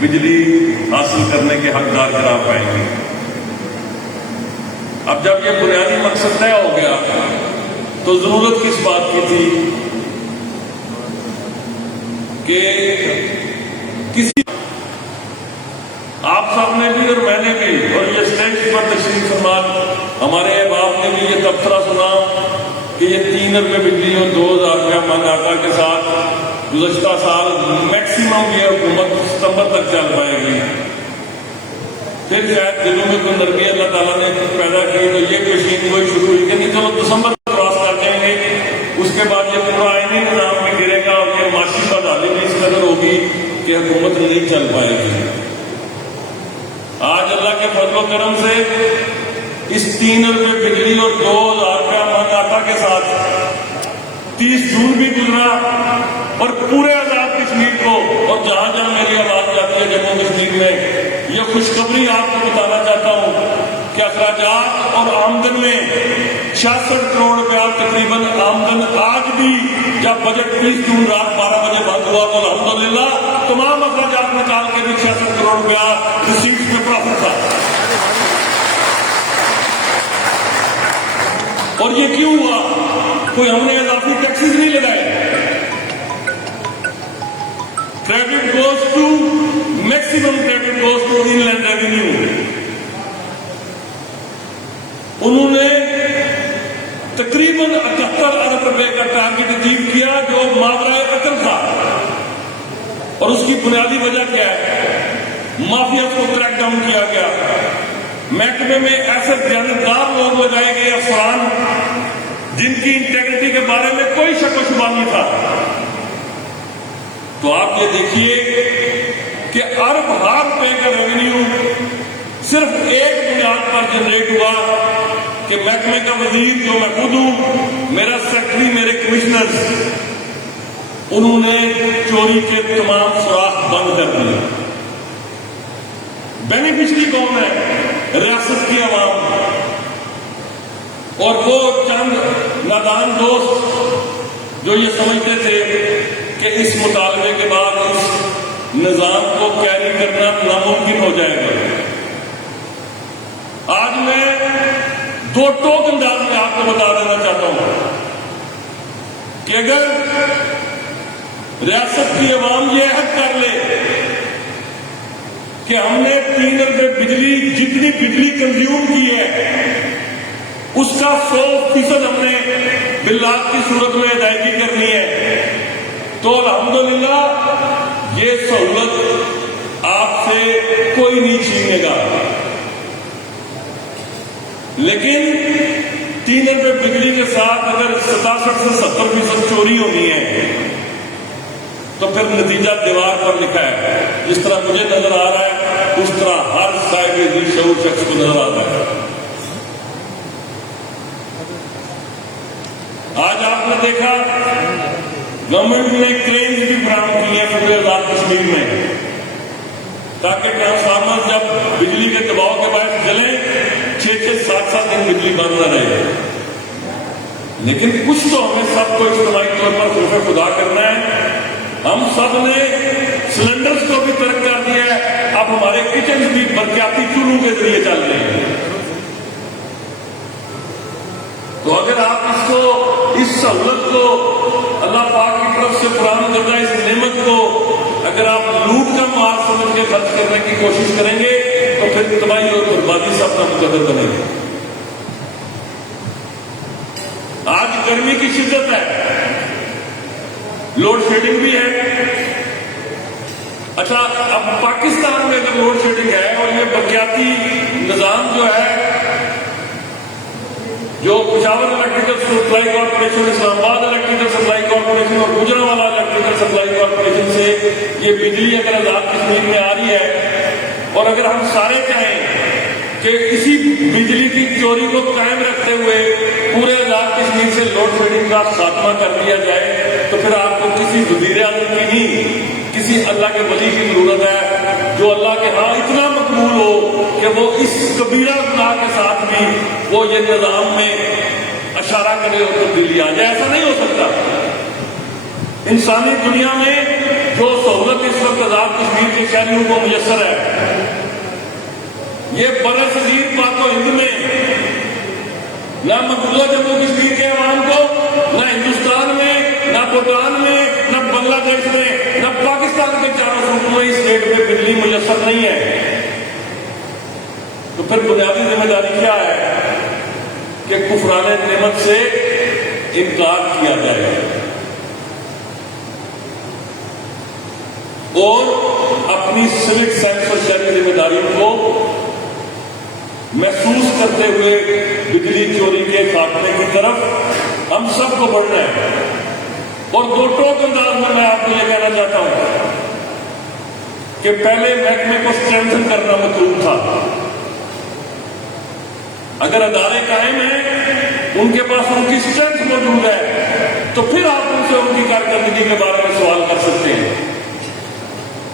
بجلی حاصل کرنے کے حقدار کرا پائیں گے۔ اب جب یہ بنیادی مقصد طے ہو گیا تو ضرورت کس بات کی تھی کہ کسی آپ سب نے بھی اور میں نے بھی، اور یہ اسٹیج پر تشریف فرما ہمارے احباب نے بھی یہ تبصرہ سنا کہ یہ 3 روپے بجلی اور 2000 روپیہ من آٹا کے ساتھ گزشتہ سال میکسیمم یہ حکومت ستمبر تک چل پائے گی۔ پھر شاید دلوں میں کوئی نرمی اللہ تعالیٰ نے پیدا کی تو یہ مشین کوئی شروع ہوئی کہ نہیں چلو دسمبر تک کراس کر جائیں گے، اس کے بعد یہ پورا آئینی نظام میں گرے گا اور یہ معاشی بدحالی بھی اس قدر ہوگی کہ حکومت نہیں چل پائے گی۔ آج اللہ کے فضل و کرم سے اس 3 روپے بجلی اور 2000 روپیہ من آٹا کے ساتھ 30 جون بھی گزرا اور پورے آزاد کشمیر کو، اور جہاں جہاں میری آواز جاتی ہے جموں کشمیر میں، یہ خوشخبری آپ کو بتانا چاہتا ہوں کہ اخراجات اور آمدن میں 66 کروڑ روپیہ تقریباً آمدن آج بھی، جب بجٹ 30 جون رات 12 بجے بند ہوا تو الحمدللہ تمام اخراجات نکال کے بھی 66 کروڑ روپیہ ریسیپٹ میں پروفٹ تھا۔ اور یہ کیوں ہوا؟ کوئی ہم نے اضافی ٹیکسز نہیں لگائے۔ Credit goes to maximum credit goes to inland revenue. انہوں نے تقریباً 78 ارب روپے کا ٹارگٹ اچیو کیا جو ماورائے عقل تھا، اور اس کی بنیادی وجہ کیا ہے؟ مافیا کو کریک ڈاؤن کیا گیا، محکمے میں ایسے دیانتدار لوگ لگائے گئے، افسران جن کی انٹیگریٹی کے بارے میں کوئی شک و شبہ نہیں تھا۔ تو آپ یہ دیکھیے کہ ارب ہار روپے کا ریونیو صرف ایک بنیاد پر جنریٹ ہوا کہ محکمے کا وزیر جو میں خود ہوں، میرا سیکرٹری، میرے کمشنرز، انہوں نے چوری کے تمام سوراخ بند کر دیے۔ بینیفیشری کون ہے؟ ریاست کی عوام، اور وہ چند نادان دوست جو یہ سمجھتے تھے کہ اس مطالبے کے بعد اس نظام کو کیری کرنا ناممکن ہو جائے گا۔ آج میں 2 ٹوک انداز میں آپ کو بتا دینا چاہتا ہوں کہ اگر ریاست کی عوام یہ عہد کر لے کہ ہم نے 3 روپے بجلی، جتنی بجلی کنزیوم کی ہے اس کا 100% ہم نے بلات کی صورت میں ادائیگی کرنی ہے، تو الحمدللہ یہ سہولت آپ سے کوئی نہیں چھینے گا۔ لیکن 3 روپے بجلی کے ساتھ اگر 67 سے 70% چوری ہونی ہے تو پھر نتیجہ دیوار پر لکھا ہے۔ جس طرح مجھے نظر آ رہا ہے اس طرح ہر صاحب ذی شعور شخص کو نظر آتا ہے۔ آج آپ نے دیکھا گورنمنٹ نے کرینز بھی فراہم کی ہیں پورے آزاد کشمیر میں تاکہ ٹرانسفارمر جب بجلی کے دباؤ کے باعث جلیں 6-7 دن بجلی بند نہ رہے۔ لیکن کچھ تو ہمیں سب کو اجتماعی طور پر خوف خدا کرنا ہے۔ ہم سب نے سلنڈرز کو بھی ترک کر دیا ہے، اب ہمارے کچن بھی برقیاتی چولہوں کے ذریعے چل رہے ہیں۔ تو اگر آپ اس سہولت کو، اللہ پاک کی طرف سے فراہم کردہ اس نعمت کو اگر آپ لوٹ کا مال سمجھ کے خرچ کرنے کی کوشش کریں گے تو پھر تباہی اور بربادی سے اپنا مقدر بنے گا۔ آج گرمی کی شدت ہے، لوڈ شیڈنگ بھی ہے۔ اچھا، اب پاکستان میں اگر لوڈ شیڈنگ ہے اور یہ برقیاتی نظام جو ہے، جو پشاور الیکٹریکل سپلائی کارپوریشن، اسلام آباد الیکٹریکل سپلائی کارپوریشن اور گوجرانوالہ الیکٹریکل سپلائی کارپوریشن سے یہ بجلی اگر آزاد کشمیر میں آ رہی ہے، اور اگر ہم سارے چاہیں کہ اسی بجلی کی چوری کو قائم رکھتے ہوئے پورے آزاد کشمیر سے لوڈ شیڈنگ کا خاتمہ کر دیا جائے، تو پھر آپ کو کسی وزیر اعظم کی نہیں، کسی اللہ کے ولی کی ضرورت ہے جو اللہ کے ہاں اتنا مقبول ہو کہ وہ اس کبیرہ گناہ کے ساتھ بھی وہ یہ نظام میں اشارہ کرے اور تبدیلی آ جائے۔ ایسا نہیں ہو سکتا۔ انسانی دنیا میں جو سہولت اس وقت آزاد کشمیر کشمیر کے شہریوں کو میسر ہے۔ یہ برصغیر پاک و ہند میں نہ مقبوضہ جموں کشمیر کے عوام کو، نہ ہندوستان میں، نہ بھوٹان میں، نہ بنگلہ دیش میں، نہ پاکستان کے چاروں صوبوں میں اس ریٹ پہ بجلی میسر نہیں ہے۔ تو پھر بنیادی ذمہ داری کیا ہے کہ کفران نعمت سے انکار کیا جائے اور اپنی سوک سینس اور شہری ذمہ داریوں کو محسوس کرتے ہوئے بجلی چوری کے خاتمے کی طرف ہم سب کو بڑھنا ہے۔ اور دو ٹوک انداز میں آپ کو یہ کہنا چاہتا ہوں کہ پہلے محکمے کو اسٹرینتھن کرنا مطلوب تھا۔ اگر ادارے قائم ہیں، ان کے پاس ان کی اسٹرینتھ موجود ہے، تو پھر آپ ان سے ان کی کارکردگی کے بارے میں سوال کر سکتے ہیں۔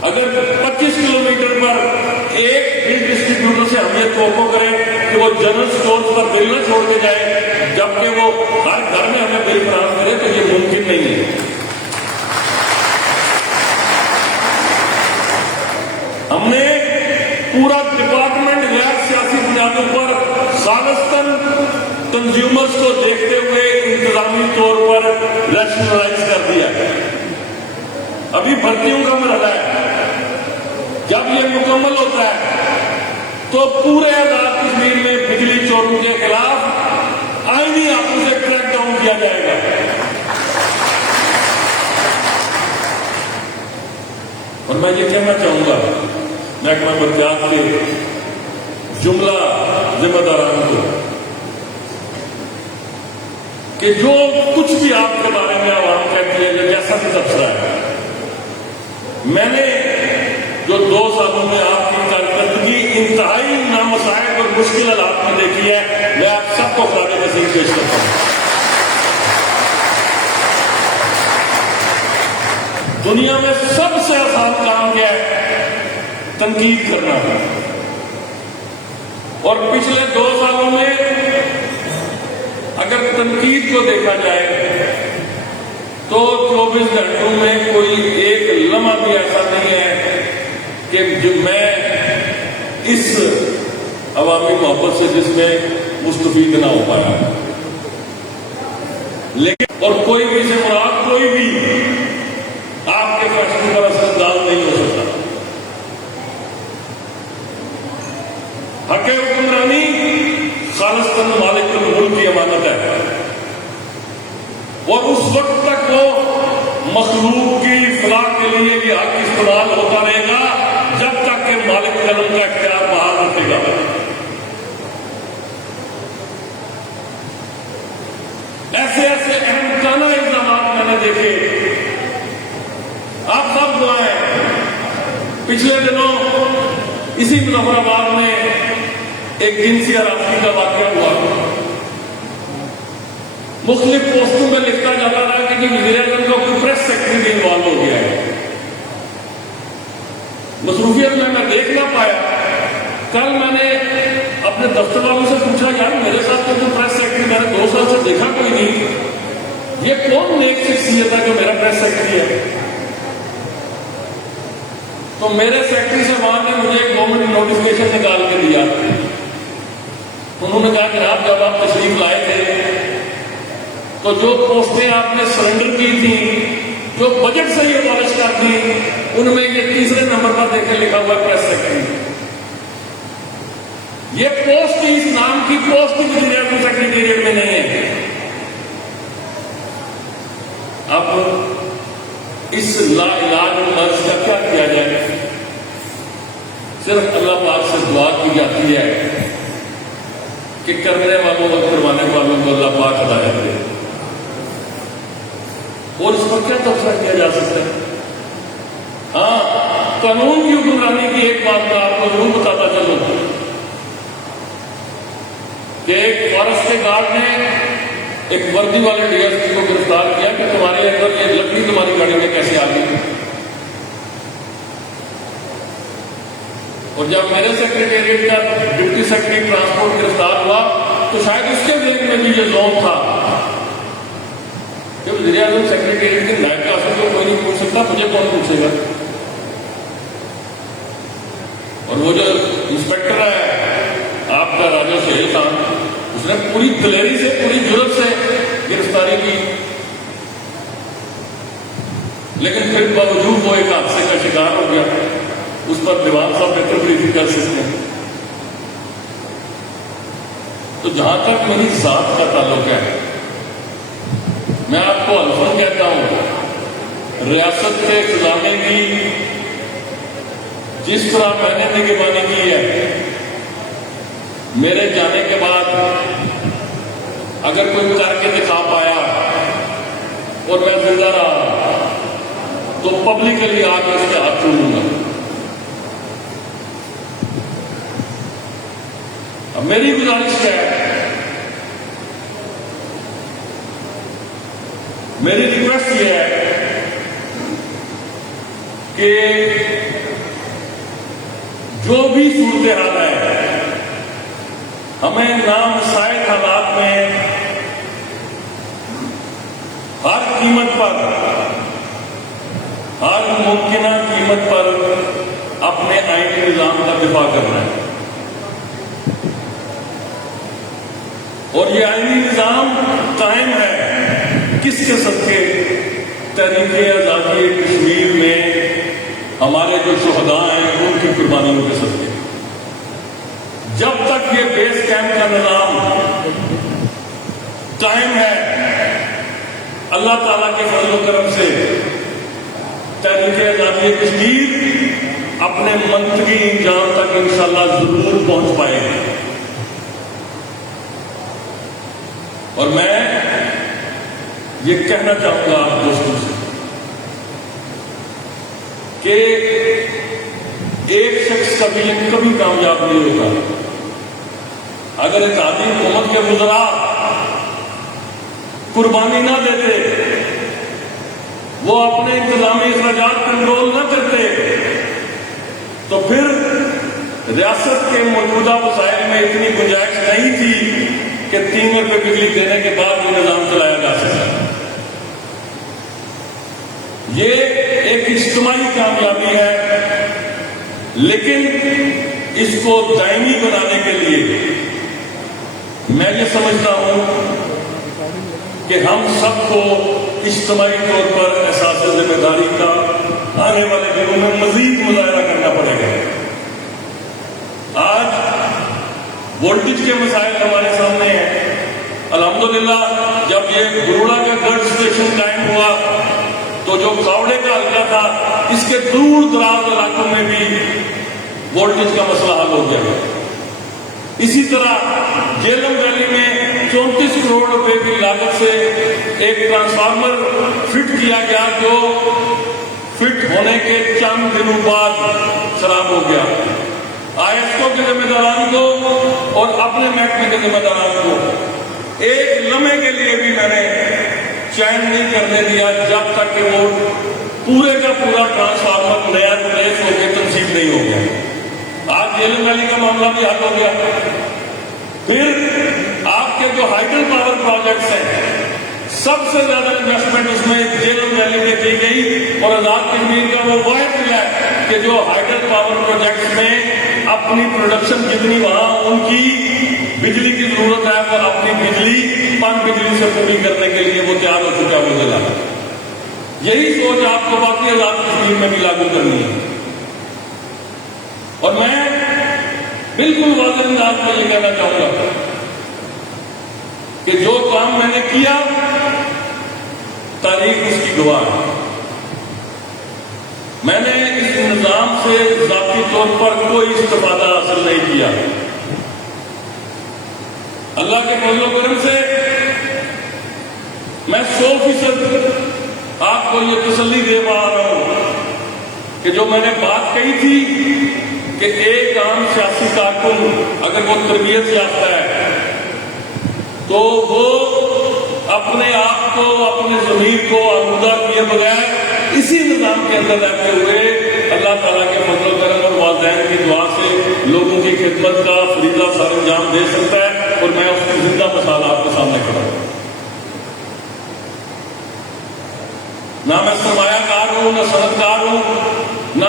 اگر 25 کلومیٹر پر ایک بل ڈسٹریبیوٹر سے ہم یہ توقع کریں کہ وہ جنرل سٹورز پر بل نہ چھوڑ کے جائے جبکہ وہ ہر گھر میں ہمیں بل فراہم کرے، تو یہ ممکن نہیں ہے۔ ہم نے پورا ڈپارٹمنٹ غیر سیاسی بنیادوں پر خالصتاً کنزیومرز کو دیکھتے ہوئے انتظامی طور پر ریشنلائز کر دیا ہے۔ ابھی بھرتیوں کا مرحلہ ہے، جب یہ مکمل ہوتا ہے تو پورے آزاد کشمیر میں بجلی چوروں کے خلاف آئینی ہاتھوں سے کریک ڈاؤن کیا جائے گا۔ اور میں یہ کہنا چاہوں گا محکمہ برقیات کے جملہ ذمہ داران کو کہ جو کچھ بھی آپ کے بارے میں عوام کہتی ہے، جیسا بھی تبصرہ ہے، میں نے جو 2 سالوں میں آپ کی کارکردگی انتہائی نامساعد اور مشکل حالات میں دیکھی ہے، میں آپ سب کو خراج تحسین پیش کرتا ہوں۔ دنیا میں سب سے آسان کام کیا ہے؟ تنقید کرنا ہے۔ اور پچھلے 2 سالوں میں اگر تنقید کو دیکھا جائے تو 24 گھنٹوں میں کوئی ایک لمحہ بھی ایسا نہیں ہے کہ جو میں اس عوامی محبت سے جس میں مستفید نہ ہو پایا، لیکن اور کوئی بھی سے مراد کوئی بھی آپ کے فیصلے پر اثر انداز نہیں ہو سکتا۔ حق حکمرانی خالصتاً مالک الملک کی امانت ہے، اور اس وقت تک وہ مخلوق کی فلاح کے لیے یہ حق استعمال ہوتا رہے گا جب تک کہ مالک قلم کا اختیار بحال رکھے گا۔ ایسے ایسے اہم کانہ الزامات میں نے دیکھے، آپ سب دعائیں۔ پچھلے دنوں اسی مظفر آباد میں ایک جنسی ہراسانی کا واقعہ ہوا۔ مختلف پوسٹوں میں لکھتا جاتا رہا کہ وزیر اعظم کا کوئی پریس سیکرٹری بھی انوالو ہو گیا ہے۔ مصروفیت میں دیکھ نہ پایا۔ کل میں نے اپنے دفتر والوں سے پوچھا، یار میرے ساتھ تو کوئی پریس سیکرٹری میں نے 2 سال سے دیکھا کوئی نہیں، یہ کون نیک شخصیت ہے جو میرا پریس سیکرٹری ہے؟ تو میرے سیکرٹری صاحب نے مجھے ایک گورنمنٹ نوٹیفکیشن نکال کے دیا۔ انہوں نے کہا کہ آپ جب آپ تشریف لائے تھے تو جو پوسٹیں آپ نے سرنڈر کی تھیں، جو بجٹ سے یہ پالش کر دی، ان میں یہ 3 نمبر پر دیکھیں لکھا ہوا ہے پریس سیکرٹری۔ یہ پوسٹ اس نام کی پوسٹ وزیر اعظم سیکرٹریٹ میں نہیں ہے۔ اب اس لا علاج مرض کا کیا کیا جائے؟ صرف اللہ پاک سے دعا کی جاتی ہے کہ کرنے والوں اور کروانے والوں کو اللہ پاک ہدایت دے، اور اس پر کیا تبصرہ کیا جا سکتا ہے؟ ہاں، قانون کی حکمرانی کی ایک بات میں آپ کو ضرور بتاتا چلوں کہ ایک فارسٹ کے گارڈ نے ایک وردی والے ڈی ایس پی کو گرفتار کیا کہ تمہارے اندر یہ لکڑی تمہاری گاڑی میں کیسے آ گئی۔ اور جب میرے سیکرٹریٹ کا ڈپٹی سیکرٹری ٹرانسپورٹ گرفتار ہوا تو شاید اس کے ذہن میں بھی یہ زون تھا کہ وزیر اعظم سیکرٹریٹ کے نائب کا اثر تو کوئی نہیں پوچھ سکتا، مجھے کون پوچھے گا؟ اور وہ جو انسپیکٹر ہے آپ کا راجا سہیل خان، اس نے پوری دلیری سے پوری جرت سے گرفتاری کی، لیکن پھر باوجود وہ ایک حادثے کا شکار ہو گیا۔ اس پر دیوان صاحب بہتر بریفنگ کر سکتے ہیں۔ تو جہاں تک میری ذات کا تعلق ہے، میں آپ کو الفاظ کہتا ہوں، ریاست کے خزانے کی جس طرح میں نے نگہبانی کی ہے، میرے جانے کے بعد اگر کوئی کر کے دکھا پایا اور میں زندہ رہا تو پبلکلی آ کے اس کے ہاتھ چھوڑوں گا۔ اب میری گزارش کیا ہے، میری ریکویسٹ یہ ہے کہ جو بھی صورتحال ہے، ہمیں نامساعد حالات میں ہر قیمت پر، ہر ممکنہ قیمت پر اپنے آئینی نظام کا دفاع کرنا ہے، اور یہ آئینی نظام قائم ہے کس کے صدقے؟ تحریک آزادی کشمیر میں ہمارے جو شہداء ہیں ان کی قربانیوں کے صدقے۔ جب تک یہ بیس کیمپ کا نظام قائم ہے، اللہ تعالیٰ کے فضل و کرم سے تحریک آزادی کشمیر اپنے منطقی انجام تک انشاءاللہ ضرور پہنچ پائے گا۔ اور میں یہ کہنا چاہوں گا آپ دوستوں سے کہ ایک شخص کبھی کامیاب نہیں ہوگا۔ اگر اتحادی حکومت کے وزراء قربانی نہ دیتے، وہ اپنے انتظامی اخراجات کنٹرول نہ کرتے، تو پھر ریاست کے موجودہ وسائل میں اتنی گنجائش نہیں تھی کہ 3 روپے بجلی دینے کے بعد یہ نظام چلایا جا سکتا۔ یہ ایک اجتماعی کامیابی ہے، لیکن اس کو دائمی بنانے کے لیے میں یہ سمجھتا ہوں کہ ہم سب کو اجتماعی طور پر احساس ذمہ داری کا آنے والے دنوں میں مزید مظاہرہ کرنا پڑے گا۔ آج وولٹیج کے مسائل ہمارے سامنے ہیں۔ الحمدللہ جب یہ گروڑا کا گرڈ اسٹیشن قائم ہوا تو جو کاوڑے کا حلقہ تھا، اس کے دور دراز علاقوں میں بھی وولٹیج کا مسئلہ حل ہو گیا۔ اسی طرح جیلم ویلی میں 34 کروڑ روپے کی لاگت سے ایک ٹرانسفارمر فٹ کیا گیا، جو فٹ ہونے کے چند دنوں بعد خراب ہو گیا۔ آئیسکو کے ذمہ داران کو اور اپنے محکمے کے ذمہ داران کو ایک لمحے کے لیے بھی میں نے چین نہیں کرنے دیا جب تک کہ وہ پورے کا پورا ٹرانسفارمر نیا ریپلیس ہو کے تنصیب نہیں ہو گیا۔ آج جیلم ویلی کا معاملہ بھی حل ہو گیا۔ پھر آپ کے جو ہائیڈل پاور پروجیکٹس ہیں، سب سے زیادہ انویسٹمنٹ اس میں جیلم ویلی میں کی گئی، اور آزاد کشمیر کا وہ واحد ضلع ہے کہ جو ہائیڈل پاور پروجیکٹس میں اپنی پروڈکشن جتنی وہاں ان کی بجلی کی ضرورت ہے، وہ اپنی بجلی پن بجلی سے پوری کرنے کے لیے وہ تیار ہو چکا ہے وہ ضلع۔ یہی سوچ آپ کو باقی آزاد کشمیر میں بھی لاگو کرنی ہے۔ اور میں بالکل واضح انداز میں یہ کہنا چاہوں گا کہ جو کام میں نے کیا، تاریخ اس کی گواہ ہے۔ میں نے اس نظام سے ذاتی طور پر کوئی استفادہ حاصل نہیں کیا۔ اللہ کے فضل و کرم سے میں 100% آپ کو یہ تسلی دے پا رہا ہوں کہ جو میں نے بات کہی تھی کہ ایک عام سیاسی کارکن اگر وہ تربیت یافتہ ہے تو وہ اپنے آپ کو، اپنے ضمیر کو آلودہ کیے بغیر اسی نظام کے اندر رہتے ہوئے اللہ تعالیٰ کے فضل و کرم اور والدین کی دعا سے لوگوں کی خدمت کا فریضہ سر انجام دے سکتا ہے، اور میں اس کی زندہ مثال آپ کے سامنے کھڑا ہوں۔ نہ میں سرمایہ کار ہوں، نہ صنعت کار ہوں، نہ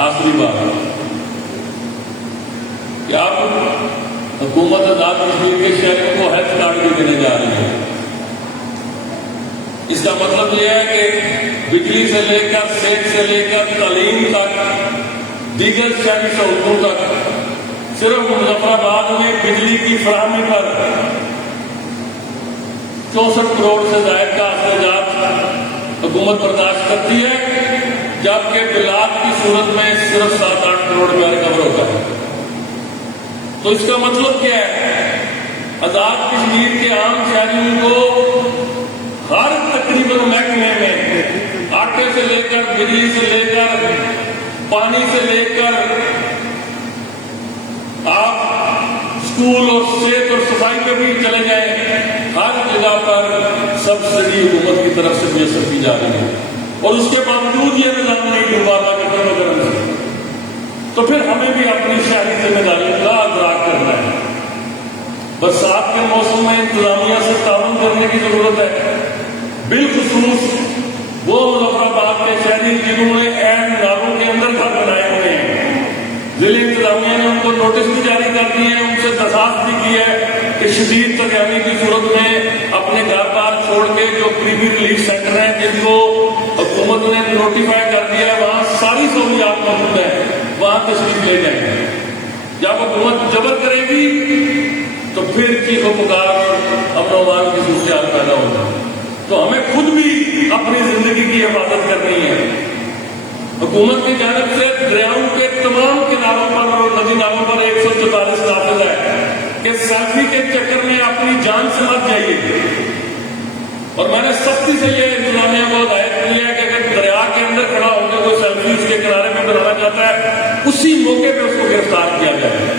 آخری بات کہ اب حکومت آزاد کشمیر کے شہریوں کو ہیلتھ کارڈ بھی دینے جا رہی ہے. اس کا مطلب یہ ہے کہ بجلی سے لے کر صحت سے لے کر تعلیم تک دیگر شہری سہولتوں تک صرف مظفر آباد میں بجلی کی فراہمی پر 64 کروڑ سے زائد کا اخراجات حکومت برداشت کرتی ہے، جبکہ بلاک کی صورت میں صرف 7-8 کروڑ روپیہ ریکور ہوتا ہے. تو اس کا مطلب کیا ہے؟ آزاد کشمیر کے عام شہریوں کو ہر تقریباً محکمے میں آٹے سے لے کر بجلی سے لے کر پانی سے لے کر آپ اسکول اور صحت اور صفائی پہ بھی چلے جائیں، ہر جگہ پر سبسڈی حکومت کی طرف سے میسر کی جا رہی ہے، اور اس کے باوجود یہ نظام نہیں ڈوبا کے کرم سے. تو پھر ہمیں بھی اپنی شہری ذمہ داریوں کا ادراک کرنا ہے. برسات کے موسم میں انتظامیہ سے تعاون کرنے کی ضرورت ہے، بالخصوص وہ مظفر آباد کے شہری جنہوں نے عین نالوں کے اندر گھر بنائے ہوئے ہیں. ضلع انتظامیہ نے ان کو نوٹس بھی جاری کر دیے ہیں، ان سے درخواست بھی کی ہے کہ شدید ترقی کی صورت میں اپنے گھر بار چھوڑ کے جو قریبی ریلیف سینٹر ہیں جن کو حکومت نے نوٹیفائی کر دیا ہے وہاں ساری سہولیات موجود ہیں، وہاں تشریف لے جائیں. جب حکومت جبر کرے گی تو پھر چیخ و پکار امن و امان کی صورتحال پیدا ہوگا. تو ہمیں خود بھی اپنی زندگی کی حفاظت کرنی ہے. حکومت کی جانب سے دریاؤں کے تمام کناروں پر اور ندی نالوں پر 144 نافذ ہے کہ سیلفی کے چکر میں اپنی جان سے مت جائیے. اور میں نے سختی سے یہ انتظامیہ کو ہدایت کی ہے کہ اگر دریا کے اندر کھڑا ہو کے کوئی سیلفی اس کے کنارے میں بنانا چاہتا ہے اسی موقع پہ اس کو گرفتار کیا جائے.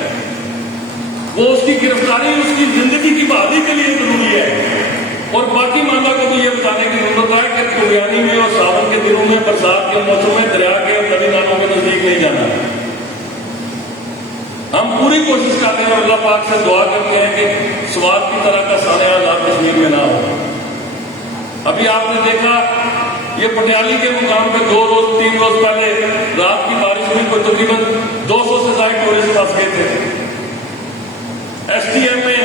وہ اس کی گرفتاری اس کی زندگی کی بحالی کے لیے ضروری ہے. اور باقی ماندہ کو بھی یہ بتانے کی ضرورت ہے کہ کوریانی میں اور ساون کے دنوں میں برسات کے موسم میں دریا کے اور ندی نالوں کے نزدیک نہیں جانا. ہم پوری کوشش کرتے ہیں اور اللہ پاک سے دعا کرتے ہیں کہ سوات کی طرح کا سانحہ آزاد کشمیر میں نہ ہو. ابھی آپ نے دیکھا یہ پٹیالی کے مقام پہ 2 روز 3 روز پہلے رات کی بارش میں کوئی تقریباً 200 سے زائد ٹورسٹ پھنس گئے تھے. ایس ٹی ایم میں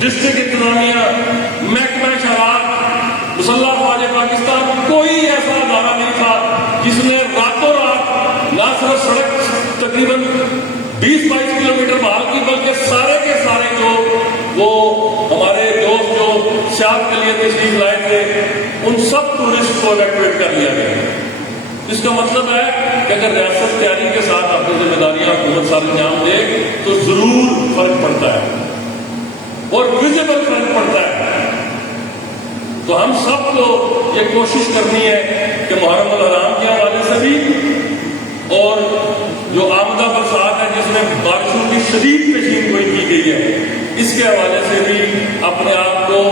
ڈسٹرکٹ انتظامیہ محکمہ شہرات مسلح افواج پاکستان کوئی ایسا ادارہ نہیں تھا جس نے راتوں رات نہ صرف سڑک تقریباً 20-22 کلومیٹر بحال کی بلکہ سارے کے سارے جو وہ ہمارے دوست جو شاپ کے لیے تشریف لائے تھے ان سب ٹورسٹ کو ایویکویٹ کر لیا گیا. اس کا مطلب ہے کہ اگر ریاست تیاری کے ساتھ اپنی ذمہ داریاں حکومت سارے انجام دے تو ضرور فرق پڑتا ہے اور ویزیبل فرق پڑتا ہے. تو ہم سب کو یہ کوشش کرنی ہے کہ محرم الحرام کے حوالے سے بھی اور جو آمدہ برسات ہے جس میں بارشوں کی شدید پیشین گوئی کی گئی ہے اس کے حوالے سے بھی اپنے آپ کو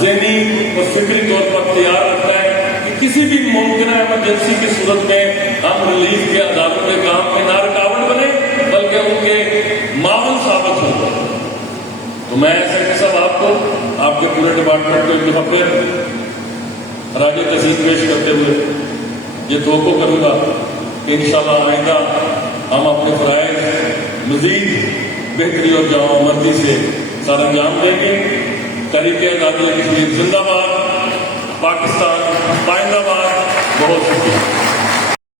ذہنی اور فکری طور پر تیار رکھنا ہے کہ کسی بھی ممکنہ ایمرجنسی کی صورت میں ہم ریلیف کے اداروں کے کام میں نہ رکاوٹ بنے بلکہ ان کے معاون ثابت ہوں. تو میں ایسے صاحب آپ کو آپ کے پورے ڈپارٹمنٹ کو ایک دفعہ پھر راج تحسین پیش کرتے ہوئے یہ توقع کروں گا کہ انشاءاللہ آئندہ ہم اپنے فرائض مزید بہتری اور جامع مردی سے سر انجام دیں گے. تحریک آزادی کشمیر زندہ باد، پاکستان پائندہ باد. بہت